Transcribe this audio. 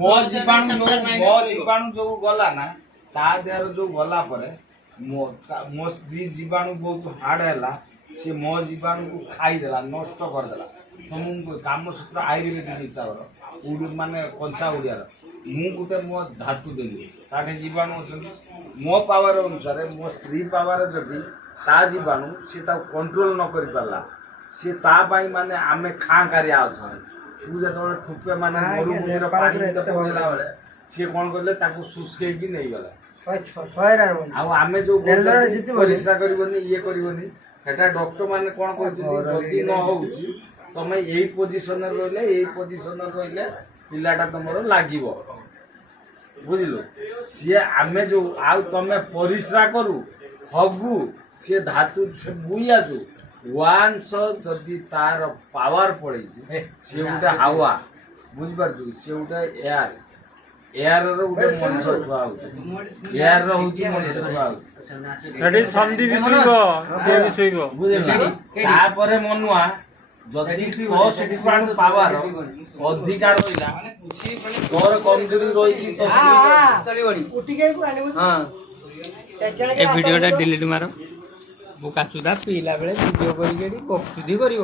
ମୋ ଜୀବାଣୁ ଯୋଉ ଗଲା ନା ତା ଦେହରେ ଯୋଉ ଗଲା ପରେ ମୋ ସ୍ତ୍ରୀ ଜୀବାଣୁ ବହୁତ ହାର୍ଡ ହେଲା। ସେ ମୋ ଜୀବାଣୁକୁ ଖାଇଦେଲା, ନଷ୍ଟ କରିଦେଲା। ତ ମୁଁ କାମସୂତ୍ର ଆୟୁର୍ବେଦିକ ହିସାବର ମାନେ କଞ୍ଚା ଓଡ଼ିଆର ମୁଁ ଗୋଟେ ମୋ ଧାତୁ ଦେଲି, ତାଠେ ଜୀବାଣୁ ଅଛନ୍ତି। ମୋ ପାୱାର ଅନୁସାରେ ମୋ ସ୍ତ୍ରୀ ପାୱାର ଯଦି ତା ଜୀବାଣୁ ସେ ତାକୁ କଣ୍ଟ୍ରୋଲ ନ କରିପାରିଲା, ସେ ତା ପାଇଁ ମାନେ ଆମେ ଖାଁ କାରିଆ ଅଛନ୍ତି। ତୁ ଯେତେବେଳେ ଠୁପେ ମାନେ ମରୁଭୂମିର ପାଣି ପକେଇଲା ବେଳେ ସିଏ କ'ଣ କଲେ ତାକୁ ଶୁଷ୍କେଇକି ନେଇଗଲା। ଆଉ ଆମେ ଯୋଉ ପରିସ୍ରା କରିବନି ଇଏ କରିବନି, ସେଟା ଡକ୍ଟର ମାନେ କ'ଣ କହୁଛନ୍ତି, ଯଦି ନ ହଉଛି ତମେ ଏଇ ପୋଜିସନରେ ରହିଲେ ଏଇ ପୋଜିସନରେ ରହିଲେ ପିଲାଟା ତମର ଲାଗିବ, ବୁଝିଲୁ। ସିଏ ଆମେ ଯୋଉ ଆଉ ତମେ ପରିସ୍ରା କରୁ ହଗୁ ସିଏ ଧାତୁ ବୁଇ ଆସୁ ୱାନ୍ସ ଯଦି ତାର ପାୱାର ପଳେଇଛି ସିଏ ଗୋଟେ ହାୱା, ବୁଝିପାରୁଛୁ, ସିଏ ଗୋଟେ ଏୟାର। ଏୟାରର ଗୋଟେ ମଣିଷ ଛୁଆ ହଉଛି, ଏୟାରର ହଉଛି ମଣିଷ ଛୁଆ ହଉଛି। ତାପରେ ମନୁଆ ଯଦି ତୋ ସେଠି ପାୱାର ଅଧିକା ରହିଲା, ତୋର କମଜୋରି ରହିଛି ଏ ଭିଡିଓଟା ଡିଲିଟ ମାର। ବୁକା ଚୁଦା ପିଇଲା ବେଳେ ଭିଡିଓ କରିକି ବକ୍ତୁଦି କରିବ।